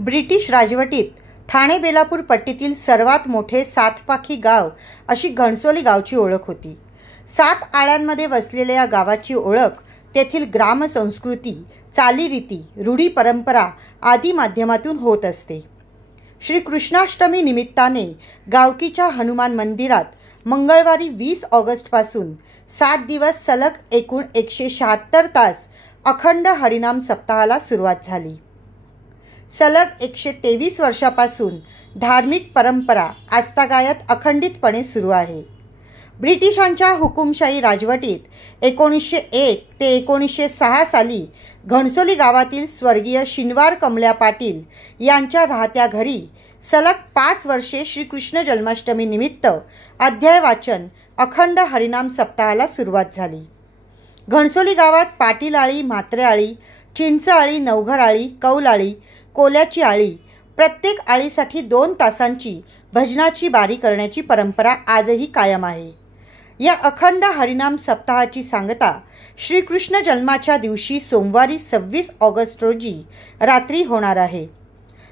British राजवटीत ठाणे बेलापूर पट्टीतील सर्वात मोठे सातपाखी गाव अशी घणसोली गावची ओळख होती। 7 आळ्यांमध्ये वसलेल्या या गावाची ओळख तेथील ग्रामसंस्कृती, चालीरीती, रूढी परंपरा आदी माध्यमातून होत असते। श्री कृष्णाष्टमी निमित्ताने गावकीच्या हनुमान मंदिरात मंगळवारी 20 ऑगस्टपासून 7 दिवस सलग एकूण 176 तास अखंड हरिनाम सप्ताहाला सुरुवात झाली। सलग 123 वर्षापासून धार्मिक परंपरा आस्थागायत अखंडितपणे सुरू आहे। ब्रिटिशांच्या हुकुमशाही राजवटीत 1901 ते 1906 साली घणसोली गावातील स्वर्गीय शिनवार कमल्या पाटील यांच्या राहत्या घरी सलग 5 वर्षे श्रीकृष्ण जन्माष्टमी निमित्त अध्याय वाचन अखंड हरिनाम सप्ताहाला सुरुवात झाली। घणसोली गावात पाटील आळी, म्हात्रे आळी, चिंच आळी, नवघर आळी, कौल आळी, कोल्याची आळी प्रत्येक आळीसाठी 2 तासांची भजनाची बारी करण्याची परंपरा आजही कायम आहे। या अखंड हरिनाम सप्ताहाची सांगता श्रीकृष्ण जन्माच्या दिवशी सोमवारी 26 ऑगस्ट रोजी रात्री होणार आहे।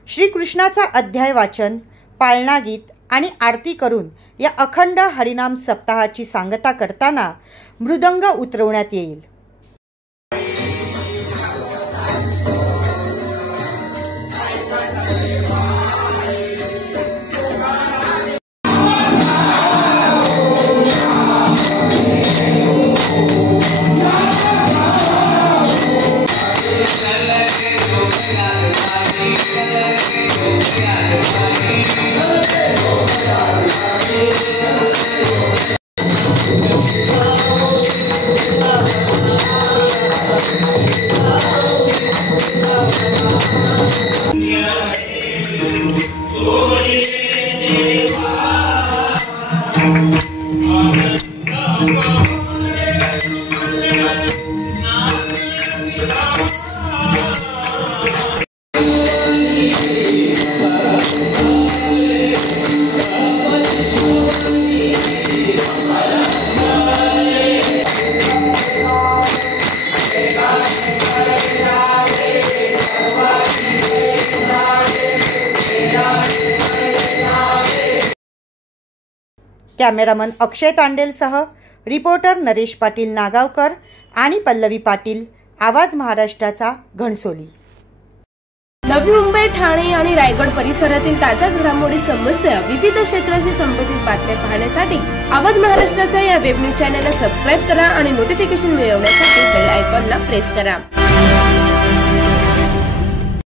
श्रीकृष्णाचा अध्याय वाचन, पाळणा गीत आणि आरती करून या अखंड हरिनाम सप्ताहाची सांगता करताना मृदंग उतरवण्यात येईल। कॅमेरामन अक्षय तांडेलसह रिपोर्टर नरेश पाटील नागावकर आणि पल्लवी पाटील, आवाज महाराष्ट्राचा, घणसोली। नवी मुंबई, ठाणे आणि रायगड परिसरातील ताज्या घडामोडी, समस्या, विविध क्षेत्राशी संबंधित बातम्या पाहण्यासाठी आवाज महाराष्ट्राच्या या वेब न्यूज चॅनलला सबस्क्राइब करा आणि नोटिफिकेशन मिळवण्यासाठी बेल आयकॉनला प्रेस करा।